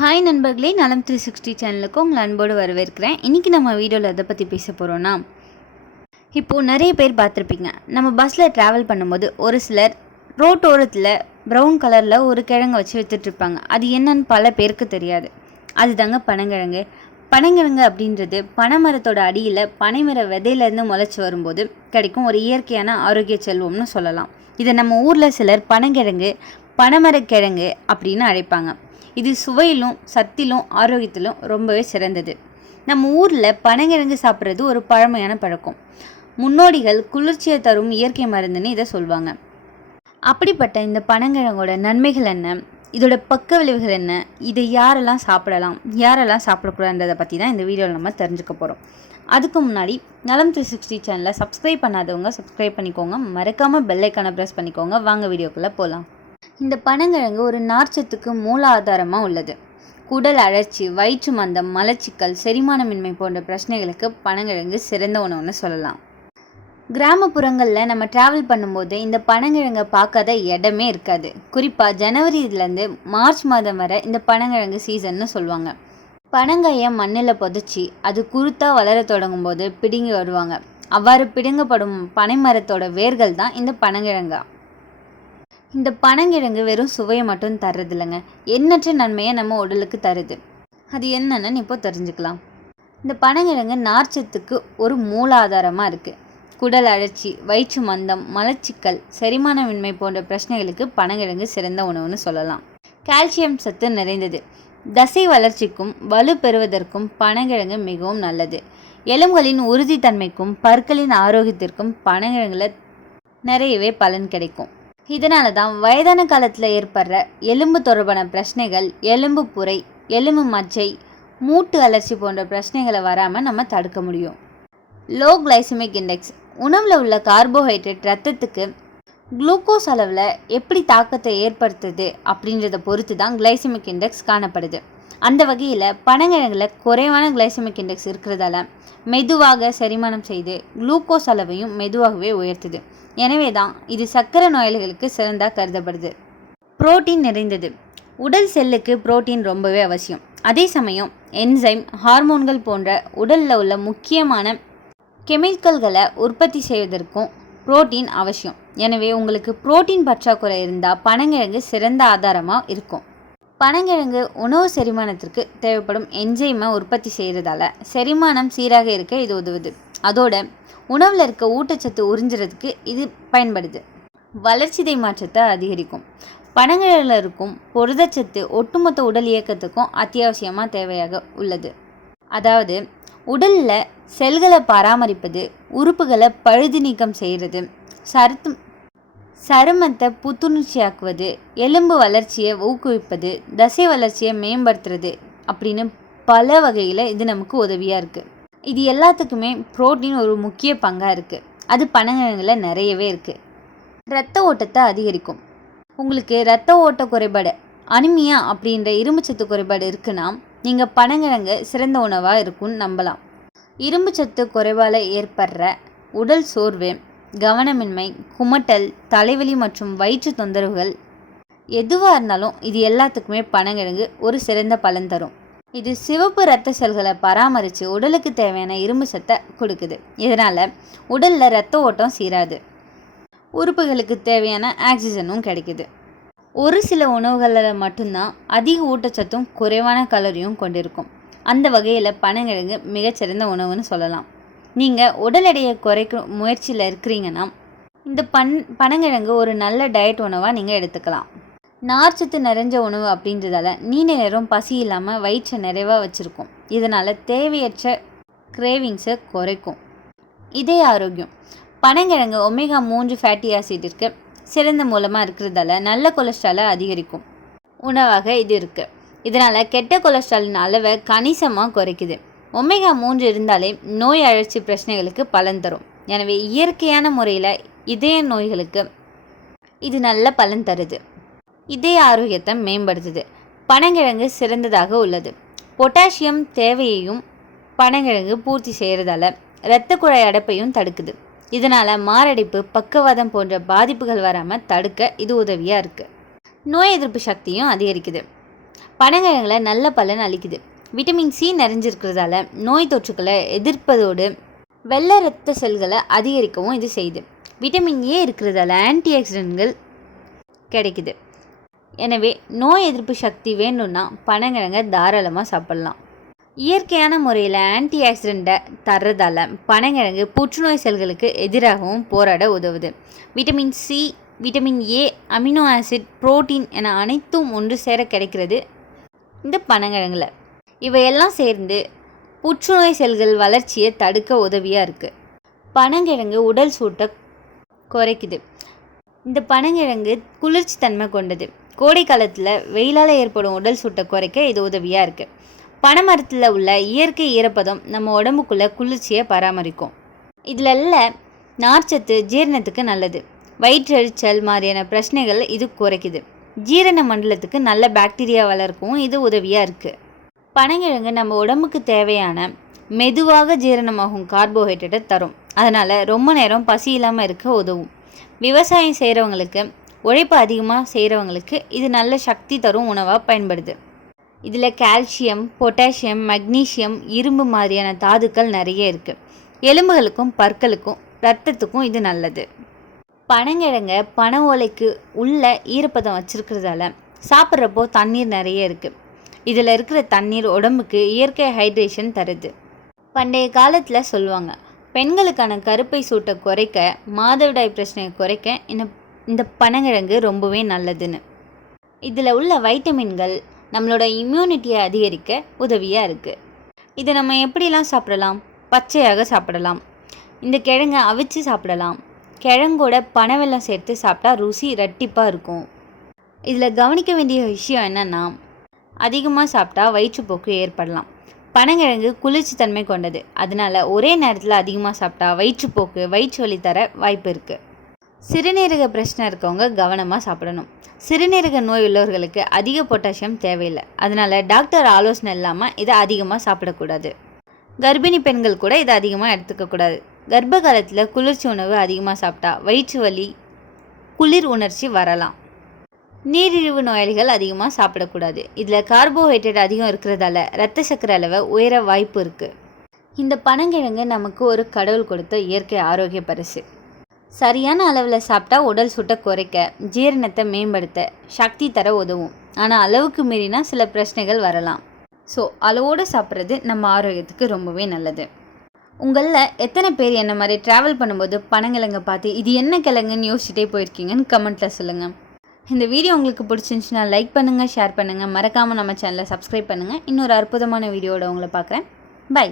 Hi நண்பர்களே நலம் three sixty சேனலுக்கு உங்களை அன்போடு வரவேற்கிறேன். இன்றைக்கி நம்ம வீடியோவில் எதை பற்றி பேச போகிறோன்னா இப்போது நிறைய பேர் பார்த்துருப்பீங்க. நம்ம பஸ்ஸில் ட்ராவல் பண்ணும்போது ஒரு சிலர் ரோட்டோரத்தில் ப்ரௌன் கலரில் ஒரு கிழங்கு வச்சு விற்றுட்ருப்பாங்க அது என்னன்னு பல பேருக்கு தெரியாது. அதுதாங்க பனங்கிழங்கு. பனங்கிழங்கு அப்படின்றது பனைமரத்தோட அடியில் பனைமர விதையிலேருந்து முளைச்சி வரும்போது கிடைக்கும் ஒரு இயற்கையான ஆரோக்கிய செல்வம்னு சொல்லலாம். இதை நம்ம ஊரில் சிலர் பனங்கிழங்கு பனைமரக்கிழங்கு அப்படின்னு அழைப்பாங்க. இது சுவையிலும் சத்திலும் ஆரோக்கியத்திலும் ரொம்பவே சிறந்தது. நம்ம ஊரில் பனங்கிழங்கு சாப்பிட்றது ஒரு பழமையான பழக்கம். முன்னோடிகள் குளிர்ச்சியை தரும் இயற்கை மருந்துன்னு இதை சொல்லுவாங்க அப்படிப்பட்ட இந்த பனங்கிழங்கோட நன்மைகள் என்ன? இதோட பக்க விளைவுகள் என்ன? இதை யாரெல்லாம் சாப்பிடலாம்? யாரெல்லாம் சாப்பிடக்கூடாதுன்றதை பற்றி தான் இந்த வீடியோவில் நம்ம தெரிஞ்சுக்க போகிறோம் அதுக்கு முன்னாடி நலம் த்ரீ சிக்ஸ்டி சேனலை சப்ஸ்கிரைப் பண்ணாதவங்க சப்ஸ்கிரைப் பண்ணிக்கோங்க. மறக்காமல் பெல்லைக்கான ப்ரெஸ் பண்ணிக்கோங்க. வாங்க வீடியோக்குள்ளே போகலாம் இந்த பனங்கிழங்கு ஒரு நார்ச்சத்துக்கு மூல ஆதாரமாக உள்ளது. குடல் அழற்சி வயிற்று மந்தம் மலச்சிக்கல் செரிமானமின்மை போன்ற பிரச்சனைகளுக்கு பனங்கிழங்கு சிறந்த உணவுன்னு சொல்லலாம். கிராமப்புறங்களில் நம்ம ட்ராவல் பண்ணும்போது இந்த பனங்கிழங்கை பார்க்காத இடமே இருக்காது. குறிப்பாக ஜனவரியிலேருந்து மார்ச் மாதம் வரை இந்த பனங்கிழங்கு சீசன்னு சொல்லுவாங்க. பனங்காயை மண்ணில் புதைச்சி அது குருத்தாக வளர தொடங்கும் போது பிடுங்கி வருவாங்க. அவ்வாறு பிடுங்கப்படும் பனைமரத்தோட வேர்கள் தான் இந்த பனங்கிழங்கா. இந்த பனங்கிழங்கு வெறும் சுவையை மட்டும் தர்றதில்லைங்க. எண்ணற்ற நன்மையை நம்ம உடலுக்கு தருது. அது என்னென்னு இப்போ தெரிஞ்சுக்கலாம். இந்த பனங்கிழங்கு நார்ச்சத்துக்கு ஒரு மூலாதாரமாக இருக்குது குடல் அழற்சி வயிற்று மந்தம் மலச்சிக்கல் செரிமானமின்மை போன்ற பிரச்சனைகளுக்கு பனங்கிழங்கு சிறந்த உணவுன்னு சொல்லலாம். கால்சியம் சத்து நிறைந்தது. தசை வளர்ச்சிக்கும் வலு பெறுவதற்கும் பனங்கிழங்கு மிகவும் நல்லது. எலும்புகளின் உறுதித்தன்மைக்கும் பற்களின் ஆரோக்கியத்திற்கும் பனங்கிழங்குல நிறையவே பலன் கிடைக்கும். இதனால தான் வயதான காலத்தில் ஏற்படுற எலும்பு தொடர்பான பிரச்சனைகள் எலும்பு புரை எலும்பு மச்சை மூட்டு அலர்ச்சி போன்ற பிரச்சனைகளை வராமல் நம்ம தடுக்க முடியும். லோ கிளைசமிக் இண்டெக்ஸ் உணவில் உள்ள கார்போஹைட்ரேட் ரத்தத்துக்கு குளுக்கோஸ் அளவில் எப்படி தாக்கத்தை ஏற்படுத்துது அப்படின்றத பொறுத்து தான் கிளைசமிக் இண்டெக்ஸ் காணப்படுது. அந்த வகையில் பனங்கிழங்குல குறைவான கிளைசமிக் இண்டெக்ஸ் இருக்கிறதால மெதுவாக செரிமானம் செய்து குளுக்கோஸ் அளவையும் மெதுவாகவே உயர்த்துது. எனவே தான் இது சர்க்கரை நோயாளிகளுக்கு சிறந்தாக கருதப்படுது. புரோட்டீன் நிறைந்தது. உடல் செல்லுக்கு புரோட்டீன் ரொம்பவே அவசியம். அதே சமயம் என்சைம் ஹார்மோன்கள் போன்ற உடலில் உள்ள முக்கியமான கெமிக்கல்களை உற்பத்தி செய்வதற்கும் புரோட்டீன் அவசியம். எனவே உங்களுக்கு புரோட்டீன் பற்றாக்குறை இருந்தால் பனங்கிழங்கு சிறந்த ஆதாரமாக இருக்கும். பனங்கிழங்கு உணவு செரிமானத்திற்கு தேவைப்படும் என்ஜைமை உற்பத்தி செய்கிறதால செரிமானம் சீராக இருக்க இது உதவுது. அதோட உணவில் இருக்க ஊட்டச்சத்து உறிஞ்சுறதுக்கு இது பயன்படுது. வளர்ச்சிதை மாற்றத்தை அதிகரிக்கும். பனங்கிழங்கில் இருக்கும் புரதச்சத்து ஒட்டுமொத்த உடல் இயக்கத்துக்கும் அத்தியாவசியமாக தேவையாக உள்ளது. அதாவது உடலில் செல்களை பராமரிப்பது உறுப்புகளை பழுது நீக்கம் செய்கிறது சருத்து சருமத்தை புத்துணர்ச்சியாக்குவது எலும்பு வளர்ச்சியை ஊக்குவிப்பது தசை வளர்ச்சியை மேம்படுத்துறது அப்படின்னு பல வகையில் இது நமக்கு உதவியாக இருக்குது இது எல்லாத்துக்குமே புரோட்டீன் ஒரு முக்கிய பங்காக இருக்குது அது பனங்கிழங்குல நிறையவே இருக்குது இரத்த ஓட்டத்தை அதிகரிக்கும். உங்களுக்கு இரத்த ஓட்ட குறைபாடு அனிமியா அப்படின்ற இரும்புச்சத்து குறைபாடு இருக்குன்னா நீங்கள் பனங்கிழங்கு சிறந்த உணவாக இருக்கும்னு நம்பலாம். இரும்புச்சத்து குறைவால் ஏற்படுற உடல் சோர்வு கவனமின்மை குமட்டல் தலைவலி மற்றும் வயிற்று தொந்தரவுகள். எதுவாக இருந்தாலும் இது எல்லாத்துக்குமே பனங்கிழங்கு ஒரு சிறந்த பலன் தரும். இது சிவப்பு இரத்த செல்களை பராமரித்து உடலுக்கு தேவையான இரும்பு சத்தை கொடுக்குது. இதனால் உடலில் இரத்த ஓட்டம் சீராது. உறுப்புகளுக்கு தேவையான ஆக்சிஜனும் கிடைக்குது. ஒரு சில உணவுகளில் மட்டும்தான் அதிக ஊட்டச்சத்தும் குறைவான கலரியும் கொண்டிருக்கும். அந்த வகையில் பனங்கிழங்கு மிகச்சிறந்த உணவுன்னு சொல்லலாம். நீங்கள் உடல் எடையை குறைக்க முயற்சியில் இருக்கிறீங்கன்னா இந்த பன் பனங்கிழங்கு ஒரு நல்ல டயட் உணவாக நீங்கள் எடுத்துக்கலாம். நார்ச்சத்து நிறைஞ்ச உணவு அப்படின்றதால நீண்ட நேரம் பசி இல்லாமல் வயிற்றை நிறைவாக வச்சுருக்கும். இதனால் தேவையற்ற கிரேவிங்ஸை குறைக்கும். இதே ஆரோக்கியம். பனங்கிழங்கு ஒமேகா மூன்று ஃபேட்டி ஆசிட்டிற்கு சிறந்த மூலமாக இருக்கிறதால நல்ல கொலஸ்ட்ராலை அதிகரிக்கும். உணவாக இது இருக்குது இதனால் கெட்ட கொலஸ்ட்ராலின் அளவை கணிசமாக குறைக்குது. ஒமேகா மூன்று இருந்தாலே நோய் அழற்சி பிரச்சனைகளுக்கு பலன் தரும். எனவே இயற்கையான முறையில் இதய நோய்களுக்கு இது நல்ல பலன் தருது. இதய ஆரோக்கியத்தை மேம்படுத்துது. பனங்கிழங்கு சிறந்ததாக உள்ளது. பொட்டாசியம் தேவையையும் பனங்கிழங்கு பூர்த்தி செய்கிறதால இரத்த குழாய் அடைப்பையும் தடுக்குது. இதனால் மாரடைப்பு பக்கவாதம் போன்ற பாதிப்புகள் வராமல் தடுக்க இது உதவியாக இருக்குது நோய் எதிர்ப்பு சக்தியும் அதிகரிக்குது. பனங்கிழங்குல நல்ல பலன் அளிக்குது. விட்டமின் சி நிறைஞ்சிருக்கிறதால நோய் தொற்றுக்களை எதிர்ப்பதோடு வெள்ளை ரத்த செல்களை அதிகரிக்கவும் இது செய்யுது. விட்டமின் ஏ இருக்கிறதால ஆன்டி ஆக்சிடென்ட்கள் கிடைக்குது. எனவே நோய் எதிர்ப்பு சக்தி வேணும்னா பனங்கிழங்க தாராளமாக சாப்பிட்லாம். இயற்கையான முறையில் ஆன்டி ஆக்சிடெண்ட்டை தர்றதால பனங்கிழங்கு புற்றுநோய் செல்களுக்கு எதிராகவும் போராட உதவுது. Vitamin C vitamin A amino acid protein என அனைத்தும் ஒன்று சேர கிடைக்கிறது இந்த பனங்கிழங்குல இவையெல்லாம் சேர்ந்து புற்றுநோய் செல்கள் வளர்ச்சியை தடுக்க உதவியாக இருக்குது பனங்கிழங்கு உடல் சூட்டை குறைக்குது. இந்த பனங்கிழங்கு குளிர்ச்சி தன்மை கொண்டது. கோடை காலத்தில் வெயிலால் ஏற்படும் உடல் சூட்டை குறைக்க இது உதவியாக இருக்குது பனைமரத்தில் உள்ள இயற்கை ஈரப்பதம் நம்ம உடம்புக்குள்ளே குளிர்ச்சியை பராமரிக்கும். இதில் உள்ள நார்ச்சத்து ஜீரணத்துக்கு நல்லது. வயிற்றெரிச்சல் மாதிரியான பிரச்சனைகள் இது குறைக்குது. ஜீரண மண்டலத்துக்கு நல்ல பாக்டீரியா வளர்க்கவும் இது உதவியாக இருக்குது பனங்கிழங்கு நம்ம உடம்புக்கு தேவையான மெதுவாக ஜீரணமாகும் கார்போஹைட்ரேட்டை தரும். அதனால் ரொம்ப நேரம் பசி இல்லாமல் இருக்க உதவும். விவசாயம் செய்கிறவங்களுக்கு உழைப்பு அதிகமாக செய்கிறவங்களுக்கு இது நல்ல சக்தி தரும் உணவாக பயன்படுது. இதில் கால்சியம் பொட்டாசியம் மக்னீசியம் இரும்பு மாதிரியான தாதுக்கள் நிறைய இருக்குது எலும்புகளுக்கும் பற்களுக்கும் ரத்தத்துக்கும் இது நல்லது. பனங்கிழங்க பன ஓலைக்கு உள்ள ஈரப்பதம் வச்சுருக்கிறதால சாப்பிட்றப்போ தண்ணீர் நிறைய இருக்குது இதில் இருக்கிற தண்ணீர் உடம்புக்கு இயற்கை ஹைட்ரேஷன் தருது. பண்டைய காலத்தில் சொல்லுவாங்க பெண்களுக்கான கருப்பை சூட்டை குறைக்க மாதவிடாய் பிரச்சனையை குறைக்க இந்த இந்த பனங்கிழங்கு ரொம்பவே நல்லதுன்னு. இதில் உள்ள வைட்டமின்கள் நம்மளோட இம்யூனிட்டியை அதிகரிக்க உதவியாக இருக்குது இதை நம்ம எப்படிலாம் சாப்பிடலாம்? பச்சையாக சாப்பிடலாம். இந்த கிழங்கை அவிச்சு சாப்பிடலாம். கிழங்கோட பனவெல்லாம் சேர்த்து சாப்பிட்டா ருசி ரட்டிப்பாக இருக்கும். இதில் கவனிக்க வேண்டிய விஷயம் என்னென்னா அதிகமாக சாப்பிட்டா வயிற்றுப்போக்கு ஏற்படலாம். பனங்கிழங்கு குளிர்ச்சி தன்மை கொண்டது. அதனால ஒரே நேரத்தில் அதிகமாக சாப்பிட்டா வயிற்றுப்போக்கு வயிற்று வலி தர வாய்ப்பு இருக்குது சிறுநீரக பிரச்சனை இருக்கவங்க கவனமாக சாப்பிடணும். சிறுநீரக நோய் உள்ளவர்களுக்கு அதிக பொட்டாசியம் தேவையில்லை. அதனால டாக்டர் ஆலோசனை இல்லாமல் இதை அதிகமாக சாப்பிடக்கூடாது. கர்ப்பிணி பெண்கள் கூட இதை அதிகமாக எடுத்துக்கக்கூடாது கர்ப்ப காலத்தில் குளிர்ச்சி உணவு அதிகமாக சாப்பிட்டா வயிற்று வலி குளிர் உணர்ச்சி வரலாம். நீரிழிவு நோயாளிகள் அதிகமாக சாப்பிடக்கூடாது. இதில் கார்போஹைட்ரேட் அதிகம் இருக்கிறதால ரத்த சக்கரை அளவை உயர வாய்ப்பு இருக்குது இந்த பனங்கிழங்கு நமக்கு ஒரு கடவுள் கொடுத்த இயற்கை ஆரோக்கிய பரிசு. சரியான அளவில் சாப்பிட்டா உடல் சுட்டை குறைக்க ஜீரணத்தை மேம்படுத்த சக்தி தர உதவும். ஆனால் அளவுக்கு மீறினா சில பிரச்சனைகள் வரலாம். ஸோ அளவோடு சாப்பிட்றது நம்ம ஆரோக்கியத்துக்கு ரொம்பவே நல்லது. உங்களில் எத்தனை பேர் என்ன மாதிரி ட்ராவல் பண்ணும்போது பனங்கிழங்க பார்த்து இது என்ன கிழங்குன்னு யோசிச்சுட்டே போயிருக்கீங்கன்னு கமெண்ட்டில் சொல்லுங்கள் இந்த வீடியோ உங்களுக்கு பிடிச்சிருந்துச்சுன்னா லைக் பண்ணுங்கள் ஷேர் பண்ணுங்கள் மறக்காமல் நம்ம சேனலை சப்ஸ்கிரைப் பண்ணுங்கள் இன்னொரு அற்புதமான வீடியோட உங்களை பார்க்குறேன். பை